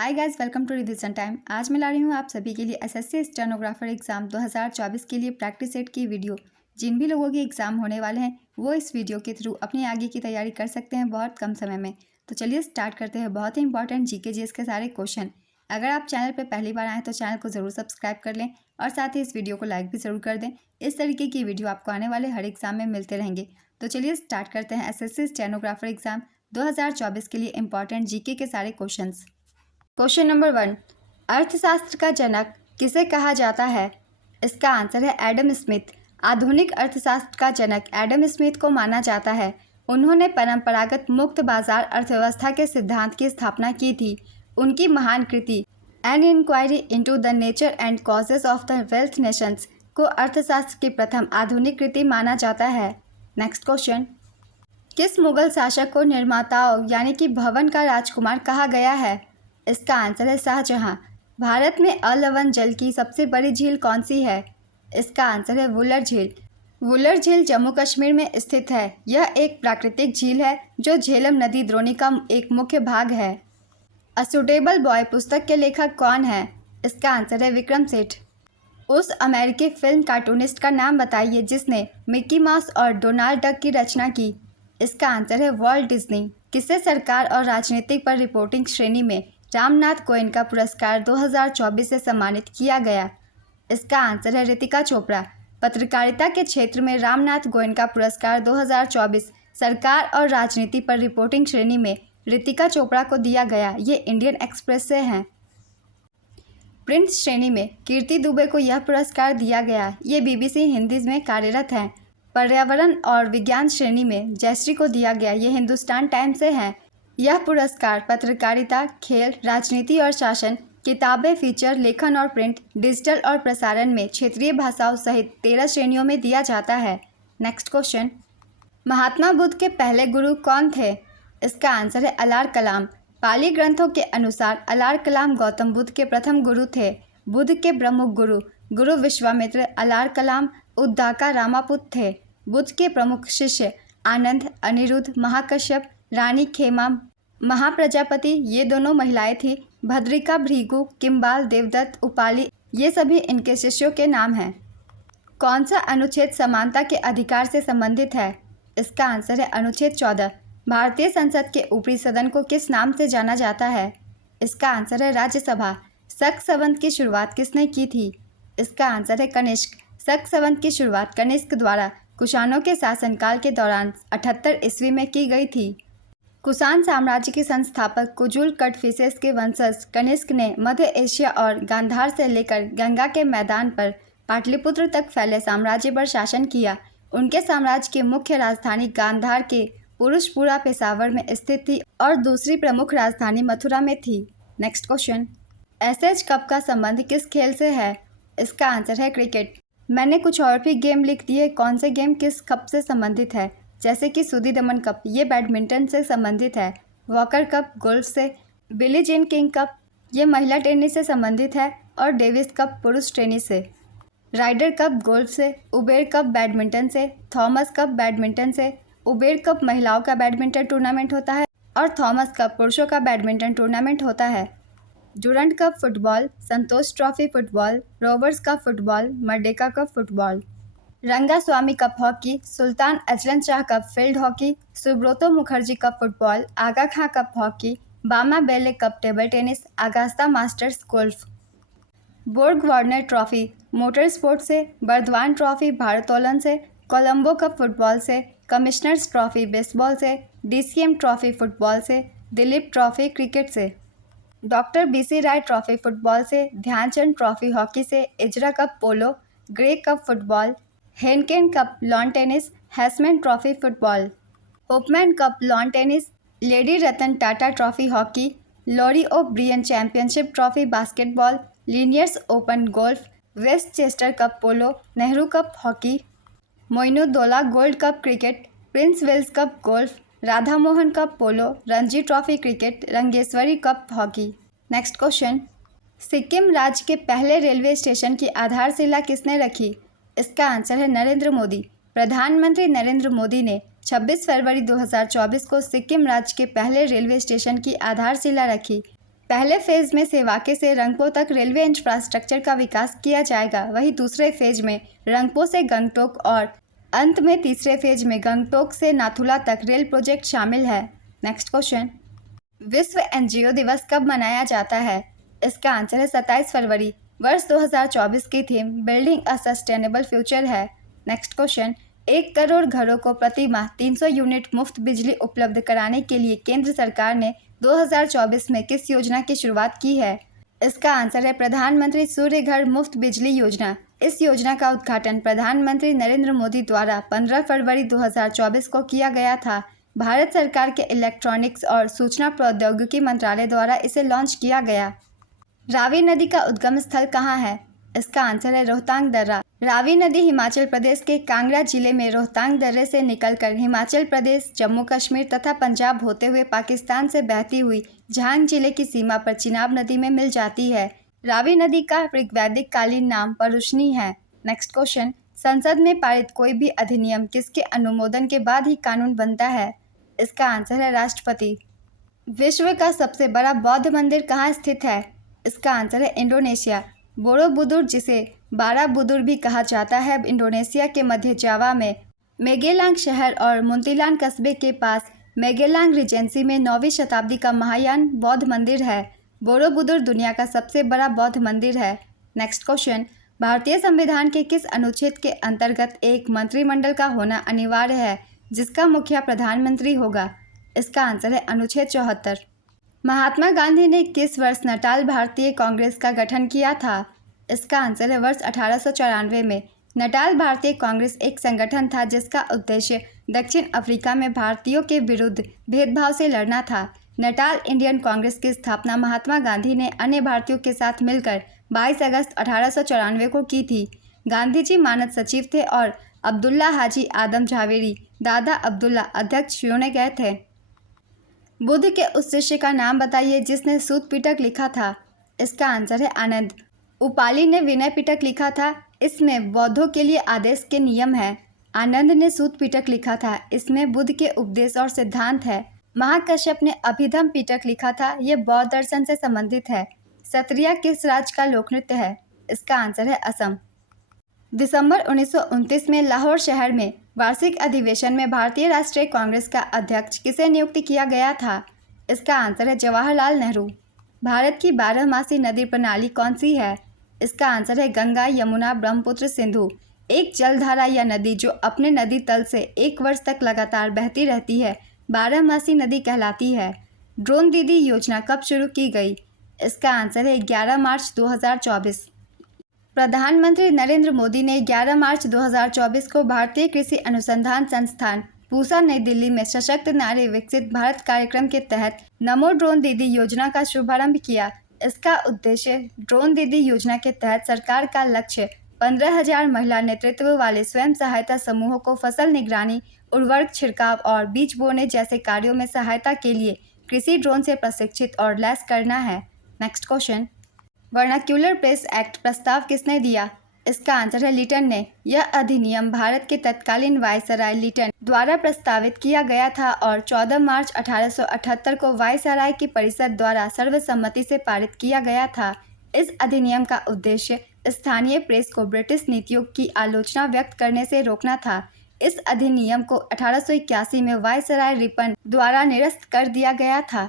Hi guys, welcome to revision time. आज मैं ला रही हूँ आप सभी के लिए एसएससी स्टेनोग्राफर एग्ज़ाम 2024 के लिए प्रैक्टिस सेट की वीडियो। जिन भी लोगों के एग्ज़ाम होने वाले हैं वो इस वीडियो के थ्रू अपनी आगे की तैयारी कर सकते हैं बहुत कम समय में। तो चलिए स्टार्ट करते हैं। बहुत ही इंपॉर्टेंट जीके जीएस के सारे क्वेश्चन। अगर आप चैनल पर पहली बार आएँ तो चैनल को ज़रूर सब्सक्राइब कर लें और साथ ही इस वीडियो को लाइक भी ज़रूर कर दें। इस तरीके की वीडियो आपको आने वाले हर एग्ज़ाम में मिलते रहेंगे। तो चलिए स्टार्ट करते हैं एसएससी स्टेनोग्राफर एग्ज़ाम 2024 के लिए इंपॉर्टेंट जीके के सारे क्वेश्चंस। क्वेश्चन नंबर 1, अर्थशास्त्र का जनक किसे कहा जाता है? इसका आंसर है एडम स्मिथ। आधुनिक अर्थशास्त्र का जनक एडम स्मिथ को माना जाता है। उन्होंने परंपरागत मुक्त बाजार अर्थव्यवस्था के सिद्धांत की स्थापना की थी। उनकी महान कृति an inquiry into the nature and causes of the wealth nations को अर्थशास्त्र की प्रथम आधुनिक कृति माना जाता है। नेक्स्ट क्वेश्चन, किस मुगल शासक को निर्माताओं यानी कि भवन का राजकुमार कहा गया है? इसका आंसर है शाहजहां। भारत में अलवण जल की सबसे बड़ी झील कौन सी है? इसका आंसर है वुलर झील। वुलर झील जम्मू कश्मीर में स्थित है। यह एक प्राकृतिक झील है जो झेलम नदी द्रोणी का एक मुख्य भाग है। अ सुटेबल बॉय पुस्तक के लेखक कौन है? इसका आंसर है विक्रम सेठ। उस अमेरिकी फिल्म कार्टूनिस्ट का नाम बताइए जिसने मिक्की माउस और डोनाल्ड डक की रचना की। इसका आंसर है वॉल्ट डिज्नी। किसे सरकार और राजनीतिक पर रिपोर्टिंग श्रेणी में रामनाथ गोयनका पुरस्कार 2024 से सम्मानित किया गया? इसका आंसर है रितिका चोपड़ा। पत्रकारिता के क्षेत्र में रामनाथ गोयनका पुरस्कार 2024 सरकार और राजनीति पर रिपोर्टिंग श्रेणी में रितिका चोपड़ा को दिया गया। ये इंडियन एक्सप्रेस से हैं। प्रिंट श्रेणी में कीर्ति दुबे को यह पुरस्कार दिया गया। ये बीबीसी हिंदी में कार्यरत हैं। पर्यावरण और विज्ञान श्रेणी में जयश्री को दिया गया। ये हिंदुस्तान टाइम्स से हैं। यह पुरस्कार पत्रकारिता, खेल, राजनीति और शासन, किताबें, फीचर, लेखन और प्रिंट, डिजिटल और प्रसारण में क्षेत्रीय भाषाओं सहित 13 श्रेणियों में दिया जाता है। नेक्स्ट क्वेश्चन, महात्मा बुद्ध के पहले गुरु कौन थे? इसका आंसर है अलार कलाम। पाली ग्रंथों के अनुसार अलार कलाम गौतम बुद्ध के प्रथम गुरु थे। बुद्ध के प्रमुख गुरु विश्वामित्र, अलार कलाम, उद्दाका रामापुत थे। बुद्ध के प्रमुख शिष्य आनंद, अनिरुद्ध, महाकश्यप, रानी खेमा, महाप्रजापति, ये दोनों महिलाएं थी। भद्रिका, भृगु, किम्बाल, देवदत्त, उपाली, ये सभी इनके शिष्यों के नाम हैं। कौन सा अनुच्छेद समानता के अधिकार से संबंधित है? इसका आंसर है अनुच्छेद 14। भारतीय संसद के ऊपरी सदन को किस नाम से जाना जाता है? इसका आंसर है राज्यसभा। शक संवत की शुरुआत किसने की थी? इसका आंसर है कनिष्क। शक संवत की शुरुआत कनिष्क द्वारा कुषाणों के शासनकाल के दौरान 78 ईस्वी में की गई थी। कुषाण साम्राज्य के संस्थापक कुजुल कटफिसेस के वंशज कनिष्क ने मध्य एशिया और गांधार से लेकर गंगा के मैदान पर पाटलिपुत्र तक फैले साम्राज्य पर शासन किया। उनके साम्राज्य की मुख्य राजधानी गांधार के पुरुषपुरा पेशावर में स्थित थी और दूसरी प्रमुख राजधानी मथुरा में थी। नेक्स्ट क्वेश्चन, एसएच कप का संबंध किस खेल से है? इसका आंसर है क्रिकेट। मैंने कुछ और भी गेम लिख दिए। कौन से गेम किस कप से संबंधित है? जैसे कि सुधी दमन कप, ये बैडमिंटन से संबंधित है। वॉकर कप गोल्फ से। बिली जीन किंग कप, ये महिला टेनिस से संबंधित है। और डेविस कप पुरुष टेनिस से। राइडर कप गोल्फ से। उबेर कप बैडमिंटन से। थॉमस कप बैडमिंटन से। उबेर कप महिलाओं का बैडमिंटन टूर्नामेंट होता है और थॉमस कप पुरुषों का बैडमिंटन टूर्नामेंट होता है। Durand cup football, Santosh trophy football, Rovers cup football, Merdeka cup football. Rangaswamy cup hockey, Sultan Azlan Shah cup field hockey, Subroto Mukherjee cup football, Aga Khan cup hockey, Berna Bellack cup table tennis, Augusta Masters golf. Borg Warner trophy motor sport से। Burdwan trophy भारोत्तोलन से। Colombo cup football से। Commissioner's trophy baseball से। DCM trophy football से। Dilip trophy cricket से। Doctor BC राय trophy football से। Dhyan Chand trophy hockey से। Ezra cup polo, Grey cup football, Heineken cup lawn tennis, Heisman trophy football, Hopman cup lawn tennis, lady Ratan Tata trophy hockey, Larry O'Brien championship trophy basketball, लीनियर्स open golf, Westchester cup polo, Nehru cup hockey, Moinuddaula gold cup cricket, prince Wales cup golf, Radha Mohan cup polo, Ranji trophy cricket, Rangeshwari cup hockey. Next question, Sikkim राज्य के पहले railway station की आधारशिला किसने रखी? इसका answer है नरेंद्र मोदी। प्रधानमंत्री नरेंद्र मोदी ने 26 फरवरी 2024 को सिक्किम राज्य के पहले रेलवे स्टेशन की आधारशिला रखी। पहले फेज में सेवाके से रंगपो तक रेलवे इंफ्रास्ट्रक्चर का विकास किया जाएगा, वहीं दूसरे फेज में रंगपो से गंगटोक और अंत में तीसरे फेज में गंगटोक से नाथुला तक रेल प्रोजेक्ट शामिल है। नेक्स्ट क्वेश्चन, विश्व एनजीओ दिवस कब मनाया जाता है? इसका आंसर है 27 फरवरी। वर्ष 2024 की theme building a sustainable future है। नेक्स्ट क्वेश्चन, 1 करोड़ घरों को प्रति माह 300 यूनिट मुफ्त बिजली उपलब्ध कराने के लिए केंद्र सरकार ने 2024 में किस योजना की शुरुआत की है? इसका आंसर है प्रधानमंत्री सूर्य घर मुफ्त बिजली योजना। इस योजना का उद्घाटन प्रधानमंत्री नरेंद्र मोदी द्वारा 15 फरवरी 2024 को किया गया था। भारत सरकार के इलेक्ट्रॉनिक्स और सूचना प्रौद्योगिकी मंत्रालय द्वारा इसे लॉन्च किया गया। रावी नदी का उद्गम स्थल कहाँ है? इसका आंसर है रोहतांग दर्रा। रावी नदी हिमाचल प्रदेश के कांगड़ा जिले में रोहतांग दर्रे से निकलकर हिमाचल प्रदेश, जम्मू कश्मीर तथा पंजाब होते हुए पाकिस्तान से बहती हुई झांग जिले की सीमा पर चिनाब नदी में मिल जाती है। रावी नदी का ऋग्वैदिक कालीन नाम परुष्णी है। नेक्स्ट क्वेश्चन, संसद में पारित कोई भी अधिनियम किसके अनुमोदन के बाद ही कानून बनता है? इसका आंसर है राष्ट्रपति। विश्व का सबसे बड़ा बौद्ध मंदिर कहाँ स्थित है? इसका आंसर है इंडोनेशिया। बोरोबुदुर, जिसे बाराबुदुर भी कहा जाता है, इंडोनेशिया के मध्य जावा में मेगेलांग शहर और मुंतिलान कस्बे के पास मेगेलांग रिजेंसी में 9वीं शताब्दी का महायान बौद्ध मंदिर है। बोरोबुदुर दुनिया का सबसे बड़ा बौद्ध मंदिर है। नेक्स्ट क्वेश्चन, भारतीय संविधान के किस अनुच्छेद के अंतर्गत एक मंत्रिमंडल का होना अनिवार्य है जिसका मुखिया प्रधानमंत्री होगा? इसका आंसर है अनुच्छेद 74। महात्मा गांधी ने किस वर्ष नटाल भारतीय कांग्रेस का गठन किया था? इसका आंसर है वर्ष 1894 में। नटाल भारतीय कांग्रेस एक संगठन था जिसका उद्देश्य दक्षिण अफ्रीका में भारतीयों के विरुद्ध भेदभाव से लड़ना था। नटाल इंडियन कांग्रेस की स्थापना महात्मा गांधी ने अन्य भारतीयों के साथ मिलकर 22 अगस्त 1894 को की थी। गांधी जी मानद सचिव थे और अब्दुल्ला हाजी आदम झावेरी, दादा अब्दुल्ला अध्यक्ष चुने गए थे। बुद्ध के उस शिष्य का नाम बताइए जिसने सूत पिटक लिखा था? इसका आंसर है आनंद। उपाली ने विनय पिटक लिखा था, इसमें बौद्धों के लिए आदेश के नियम है। आनंद ने सूत पिटक लिखा था, इसमें बुद्ध के उपदेश और सिद्धांत है। महाकश्यप ने अभिधम पिटक लिखा था, यह बौद्ध दर्शन से संबंधित है। सत्रिया किस राज्य का लोक नृत्य है? इसका आंसर है असम। दिसंबर 1929 में लाहौर शहर में वार्षिक अधिवेशन में भारतीय राष्ट्रीय कांग्रेस का अध्यक्ष किसे नियुक्त किया गया था? इसका आंसर है जवाहरलाल नेहरू। भारत की 12मासी नदी प्रणाली कौन सी है? इसका आंसर है गंगा, यमुना, ब्रह्मपुत्र, सिंधु। एक जलधारा या नदी जो अपने नदी तल से 1 वर्ष तक लगातार बहती रहती है 12मासी नदी कहलाती है। ड्रोन दीदी योजना कब शुरू की गई? इसका आंसर है 11 मार्च 2024। प्रधानमंत्री नरेंद्र मोदी ने 11 मार्च 2024 को भारतीय कृषि अनुसंधान संस्थान पूसा नई दिल्ली में सशक्त नारी विकसित भारत कार्यक्रम के तहत नमो ड्रोन दीदी योजना का शुभारंभ किया। इसका उद्देश्य ड्रोन दीदी योजना के तहत सरकार का लक्ष्य 15,000 महिला नेतृत्व वाले स्वयं सहायता समूहों को फसल निगरानी, उर्वरक छिड़काव और बीज बोने जैसे कार्यों में सहायता के लिए कृषि ड्रोन से प्रशिक्षित और लैस करना है। Next question, vernacular press act प्रस्ताव किसने दिया? इसका आंसर है लिटन ने। यह अधिनियम भारत के तत्कालीन वायसराय लिटन द्वारा प्रस्तावित किया गया था और 14 मार्च 1878 को वायसराय की परिषद द्वारा सर्वसम्मति से पारित किया गया था। इस अधिनियम का उद्देश्य स्थानीय प्रेस को ब्रिटिश नीतियों की आलोचना व्यक्त करने से रोकना था। इस अधिनियम को 1881 में वायसराय रिपन द्वारा निरस्त कर दिया गया था।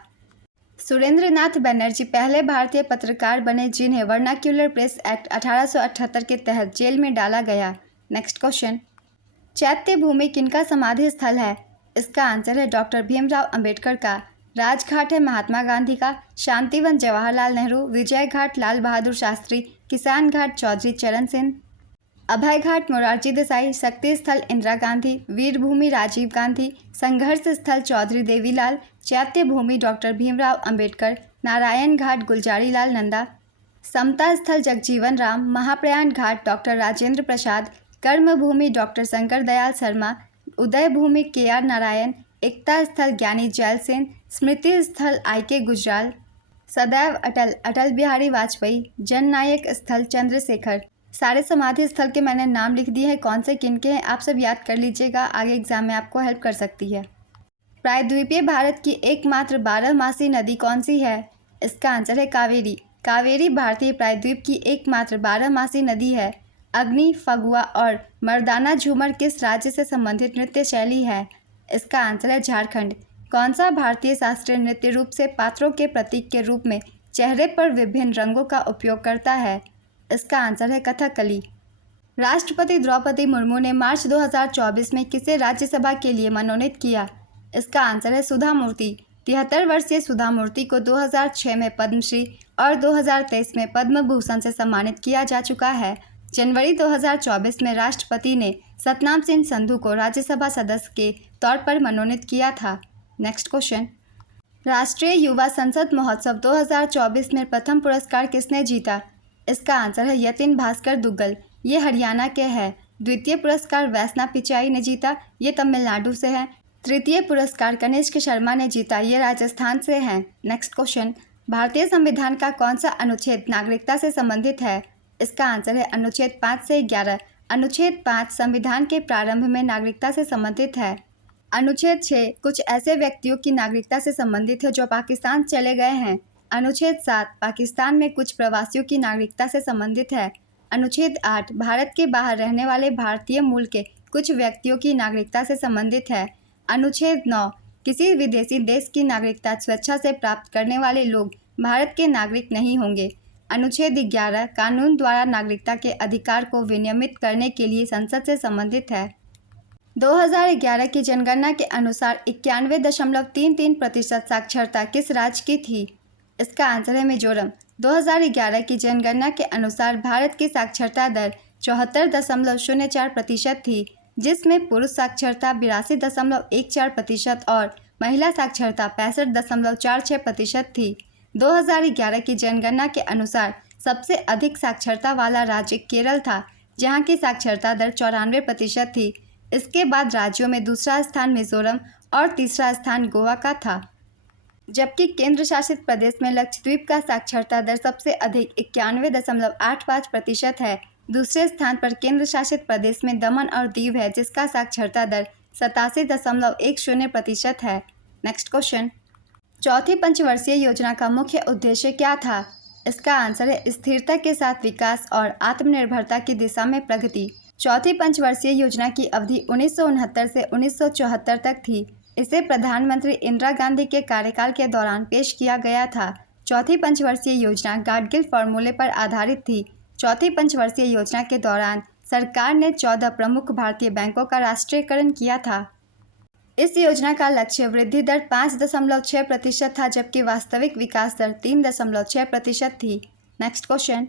सुरेंद्र नाथ बनर्जी पहले भारतीय पत्रकार बने जिन्हें वर्नाक्यूलर प्रेस एक्ट 1878 के तहत जेल में डाला गया। नेक्स्ट क्वेश्चन, चैत्य भूमि किनका समाधि स्थल है? इसका आंसर है डॉक्टर भीमराव अंबेडकर का। राजघाट है महात्मा गांधी का, शांतिवन जवाहरलाल नेहरू, विजय घाट लाल बहादुर शास्त्री, किसान घाट चौधरी चरण सिंह, अभय घाट मोरारजी देसाई, शक्ति स्थल इंदिरा गांधी, वीर भूमि राजीव गांधी, संघर्ष स्थल चौधरी देवीलाल, चैत्य भूमि डॉक्टर भीमराव अंबेडकर, नारायण घाट गुलजारी लाल नंदा, समता स्थल जगजीवन राम, महाप्रयाण घाट डॉक्टर राजेंद्र प्रसाद, कर्म भूमि डॉक्टर शंकर दयाल शर्मा, उदय भूमि KR नारायण, एकता स्थल ज्ञानी जैल सिंह, स्मृति स्थल IK गुजराल, सदैव अटल अटल बिहारी वाजपेयी, जननायक स्थल चंद्रशेखर। सारे समाधि स्थल के मैंने नाम लिख दिए हैं, कौन से किन के हैं आप सब याद कर लीजिएगा, आगे एग्जाम में आपको हेल्प कर सकती है। प्रायद्वीपीय भारत की एकमात्र 12मासी नदी कौन सी है? इसका आंसर है कावेरी। कावेरी भारतीय प्रायद्वीप की एकमात्र 12मासी नदी है। अग्नि, फगुआ और मर्दाना झूमर किस राज्य से संबंधित नृत्य शैली है? इसका आंसर है झारखंड। कौन सा भारतीय शास्त्रीय नृत्य रूप से पात्रों के प्रतीक के रूप में चेहरे पर विभिन्न रंगों का उपयोग करता है? इसका आंसर है कथकली। राष्ट्रपति द्रौपदी मुर्मू ने मार्च 2024 में किसे राज्यसभा के लिए मनोनीत किया? इसका आंसर है सुधा मूर्ति। 73 वर्षीय सुधा मूर्ति को 2006 में पद्मश्री और 2023 में पद्म भूषण से सम्मानित किया जा चुका है। जनवरी 2024 में राष्ट्रपति ने सतनाम सिंह संधू को राज्यसभा सदस्य के तौर पर मनोनीत किया था। नेक्स्ट क्वेश्चन, राष्ट्रीय युवा संसद महोत्सव 2024 में प्रथम पुरस्कार किसने जीता? इसका आंसर है यतिन भास्कर दुग्गल। ये हरियाणा के हैं। द्वितीय पुरस्कार वैष्णव पिचाई ने जीता, ये तमिलनाडु से है। तृतीय पुरस्कार कनिष्क शर्मा ने जीता, ये राजस्थान से हैं। नेक्स्ट क्वेश्चन, भारतीय संविधान का कौन सा अनुच्छेद नागरिकता से संबंधित है? इसका आंसर है अनुच्छेद 5 से 11। अनुच्छेद 5 संविधान के प्रारंभ में नागरिकता से संबंधित है। अनुच्छेद 6 कुछ ऐसे व्यक्तियों की नागरिकता से संबंधित है जो पाकिस्तान चले गए हैं। अनुच्छेद 7 पाकिस्तान में कुछ प्रवासियों की नागरिकता से संबंधित है। अनुच्छेद 8 भारत के बाहर रहने वाले भारतीय मूल के कुछ व्यक्तियों की नागरिकता से संबंधित है। अनुच्छेद 9 किसी विदेशी देश की नागरिकता स्वेच्छा से प्राप्त करने वाले लोग भारत के नागरिक नहीं होंगे। अनुच्छेद 11 कानून द्वारा नागरिकता के अधिकार को विनियमित करने के लिए संसद से संबंधित है। 2011 की जनगणना के अनुसार 91.33% साक्षरता किस राज्य की थी? इसका आंसर है मिजोरम। 2011 की जनगणना के अनुसार भारत की साक्षरता दर 74.04% थी, जिसमें पुरुष साक्षरता 82.14% और महिला साक्षरता 65.46% थी। 2011 की जनगणना के अनुसार सबसे अधिक साक्षरता वाला राज्य केरल था, जहां की साक्षरता दर 94% थी। इसके बाद राज्यों में दूसरा स्थान मिजोरम और तीसरा स्थान गोवा का था, जबकि केंद्र शासित प्रदेश में लक्षद्वीप का साक्षरता दर सबसे अधिक 91.85% है। दूसरे स्थान पर केंद्र शासित प्रदेश में दमन और दीव है, जिसका साक्षरता दर 87.10% है। नेक्स्ट क्वेश्चन, चौथी पंचवर्षीय योजना का मुख्य उद्देश्य क्या था? इसका आंसर है स्थिरता के साथ विकास और आत्मनिर्भरता की दिशा में प्रगति। चौथी पंचवर्षीय योजना की अवधि 1969 से 1974 तक थी। इसे प्रधानमंत्री इंदिरा गांधी के कार्यकाल के दौरान पेश किया गया था। चौथी पंचवर्षीय योजना गाडगिल फॉर्मूले पर आधारित थी। चौथी पंचवर्षीय योजना के दौरान सरकार ने 14 प्रमुख भारतीय बैंकों का राष्ट्रीयकरण किया था। इस योजना का लक्ष्य वृद्धि दर 5.6% था, जबकि वास्तविक विकास दर 3.6% थी। नेक्स्ट क्वेश्चन,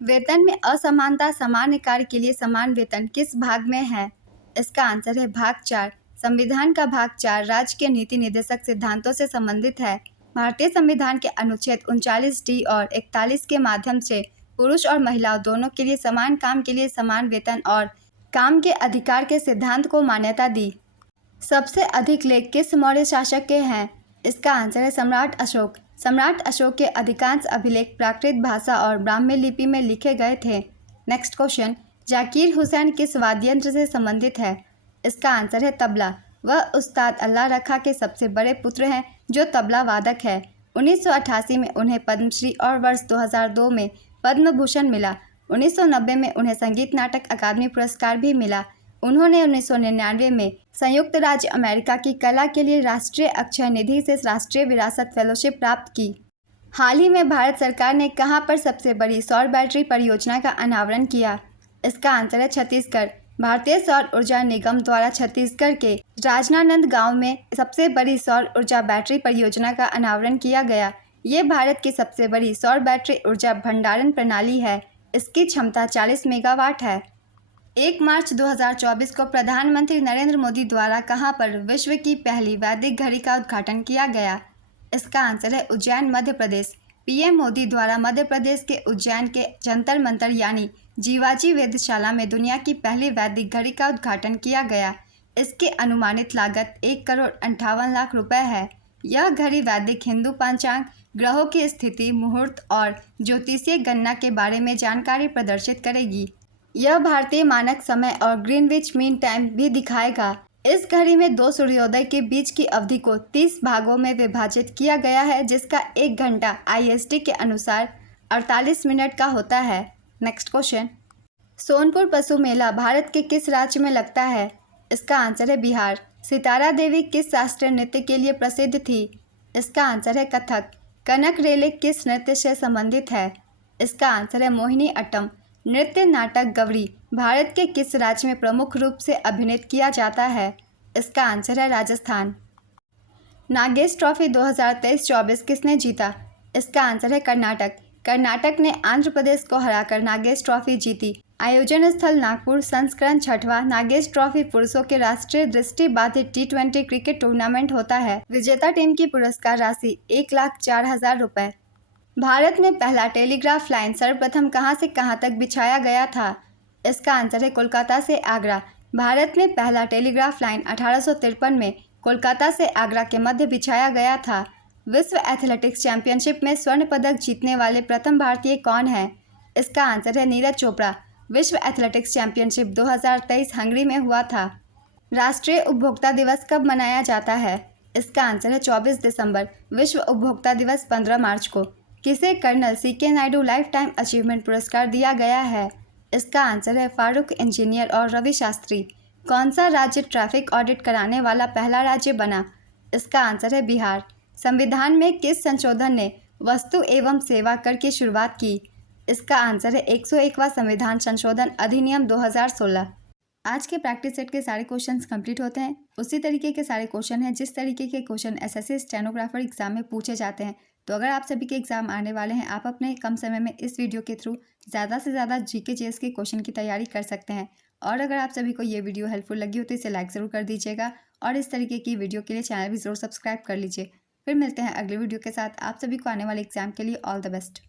वेतन में असमानता सामान्य कार्य के लिए समान वेतन किस भाग में है? इसका आंसर है भाग 4। संविधान का भाग 4 राज्य के नीति निर्देशक सिद्धांतों से संबंधित है। भारतीय संविधान के अनुच्छेद 39D और 41 के माध्यम से पुरुष और महिलाओं दोनों के लिए समान काम के लिए समान वेतन और काम के अधिकार के सिद्धांत को मान्यता दी। सबसे अधिक लेख किस मौर्य शासक के हैं? इसका आंसर है सम्राट अशोक। सम्राट अशोक के अधिकांश अभिलेख प्राकृत भाषा और ब्राह्मी लिपि में लिखे गए थे। नेक्स्ट क्वेश्चन, जाकिर हुसैन किस वाद्ययंत्र से संबंधित है? इसका आंसर है तबला। वह उस्ताद अल्लाह रखा के सबसे बड़े पुत्र हैं, जो तबला वादक है। 1988 में उन्हें पद्मश्री और वर्ष 2002 में पद्म भूषण मिला। 1990 में उन्हें संगीत नाटक अकादमी पुरस्कार भी मिला। उन्होंने 1999 में संयुक्त राज्य अमेरिका की कला के लिए राष्ट्रीय अक्षय निधि से राष्ट्रीय विरासत फेलोशिप प्राप्त की। हाल ही में भारत सरकार ने कहां पर सबसे बड़ी सौर बैटरी परियोजना का अनावरण किया? इसका आंसर है छत्तीसगढ़। भारतीय सौर ऊर्जा निगम द्वारा छत्तीसगढ़ के राजनांदगांव गांव में सबसे बड़ी सौर ऊर्जा बैटरी परियोजना का अनावरण किया गया। ये भारत की सबसे बड़ी सौर बैटरी ऊर्जा भंडारण प्रणाली है। इसकी क्षमता 40 मेगावाट है। 1 मार्च 2024 को प्रधानमंत्री नरेंद्र मोदी द्वारा कहां पर विश्व की पहली वैदिक घड़ी का उद्घाटन किया गया? इसका आंसर है उज्जैन, मध्य प्रदेश। पीएम मोदी द्वारा मध्य प्रदेश के उज्जैन के जंतर मंतर यानी जीवाजी वेधशाला में दुनिया की पहली वैदिक घड़ी का उद्घाटन किया गया। इसकी अनुमानित लागत 1,58,00,000 रुपए है। यह घड़ी वैदिक हिंदू पंचांग, ग्रहों की स्थिति, मुहूर्त और ज्योतिषीय गणना के बारे में जानकारी प्रदर्शित करेगी। यह भारतीय मानक समय और ग्रीनविच मीन टाइम भी दिखाएगा। इस घड़ी में 2 सूर्योदय के बीच की अवधि को 30 भागों में विभाजित किया गया है, जिसका 1 घंटा IST के अनुसार 48 मिनट का होता है। नेक्स्ट क्वेश्चन, सोनपुर पशु मेला भारत के किस राज्य में लगता है? इसका आंसर है बिहार। सितारा देवी किस शास्त्रीय नृत्य के लिए प्रसिद्ध थी? इसका आंसर है कथक। कनक रेले किस नृत्य से संबंधित है? इसका आंसर है मोहिनी अट्टम। नृत्य नाटक गवरी भारत के किस राज्य में प्रमुख रूप से अभिनीत किया जाता है? इसका आंसर है राजस्थान। नागेश ट्रॉफी 2023-24 किसने जीता? इसका आंसर है कर्नाटक। कर्नाटक ने आंध्र प्रदेश को हराकर नागेश ट्रॉफी जीती। आयोजन स्थल नागपुर। संस्करण 6वां। नागेश ट्रॉफी पुरुषों के राष्ट्रीय दृष्टिबाधित T20 क्रिकेट टूर्नामेंट होता है। विजेता टीम की पुरस्कार राशि 1,04,000 रुपये। भारत में पहला टेलीग्राफ लाइन सर्वप्रथम कहां से कहां तक बिछाया गया था? इसका आंसर है कोलकाता से आगरा। भारत में पहला टेलीग्राफ लाइन 1853 में कोलकाता से आगरा के मध्य बिछाया गया था। विश्व एथलेटिक्स चैंपियनशिप में स्वर्ण पदक जीतने वाले प्रथम भारतीय कौन है? इसका आंसर है नीरज चोपड़ा। विश्व एथलेटिक्स चैंपियनशिप 2023 हंगरी में हुआ था। राष्ट्रीय उपभोक्ता दिवस कब मनाया जाता है? इसका आंसर है 24 दिसंबर। विश्व उपभोक्ता दिवस 15 मार्च को। किसे colonel CK Naidu life time achievement पुरस्कार दिया गया है? इसका आंसर है फारूक इंजीनियर और रवि शास्त्री। कौन सा राज्य ट्रैफिक ऑडिट कराने वाला पहला राज्य बना? इसका आंसर है बिहार। संविधान में किस संशोधन ने वस्तु एवं सेवा कर की शुरुआत की? इसका आंसर है 101वां संविधान संशोधन अधिनियम 2016। आज के प्रैक्टिस सेट के सारे क्वेश्चंस कंप्लीट होते हैं। उसी तरीके के सारे क्वेश्चन हैं जिस तरीके के क्वेश्चन SSC स्टेनोग्राफर एग्जाम में पूछे जाते हैं। तो अगर आप सभी के एग्जाम आने वाले हैं, आप अपने कम समय में इस वीडियो के थ्रू ज़्यादा से ज़्यादा GK GS के क्वेश्चन की तैयारी कर सकते हैं। और अगर आप सभी को ये वीडियो हेल्पफुल लगी हो तो इसे लाइक ज़रूर कर दीजिएगा और इस तरीके की वीडियो के लिए चैनल भी ज़रूर सब्सक्राइब कर लीजिए। फिर मिलते हैं अगले वीडियो के साथ। आप सभी को आने वाले एग्जाम के लिए ऑल द बेस्ट।